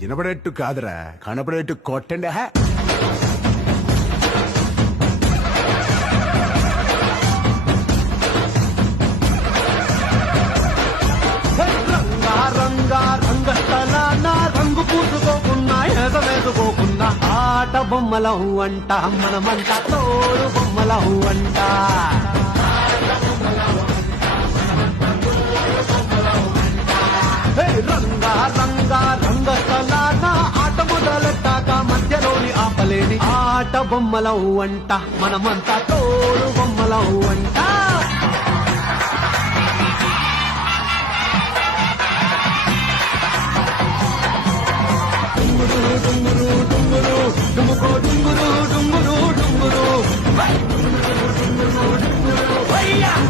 వినపడేట్టు కాదురా, కనపడేట్టు కొట్టండి. రంగా రంగస్థలాన రంగు పూసుకోకున్నా ఎగవేసుకోకున్నా ఆట బొమ్మలం అంట మనమంతా తోడు బొమ్మలం అంట. రంగా రంగా రంగస్థలాన ఆట మొదలెట్టాక మధ్యలోని ఆపలేని ఆట బొమ్మలం అంట మనమంతా తోడు బొమ్మలం అంట. డుంగురు డుంగురు డుంగుకో డుంగురు డుంగురు డుంగురు డుంగురు డుంగురు